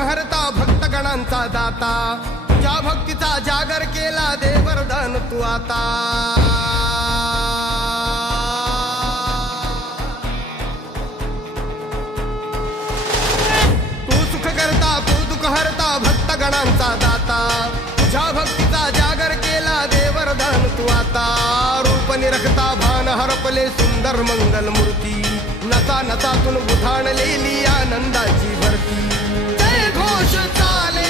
हरता भक्तगणांचा दाता, तुझ्या भक्तीचा जागर केला दे वरदान तू आता. तू सुख करता तू दुःख हरता भक्तगणांचा दाता, तुझ्या भक्तीचा जागर केला दे वरदान तू आता. रूप निरखता भान हरपले सुंदर मंगल मूर्ती, नसा नसातून उधाणलेली आनंदाची भरती. जय घोष चाले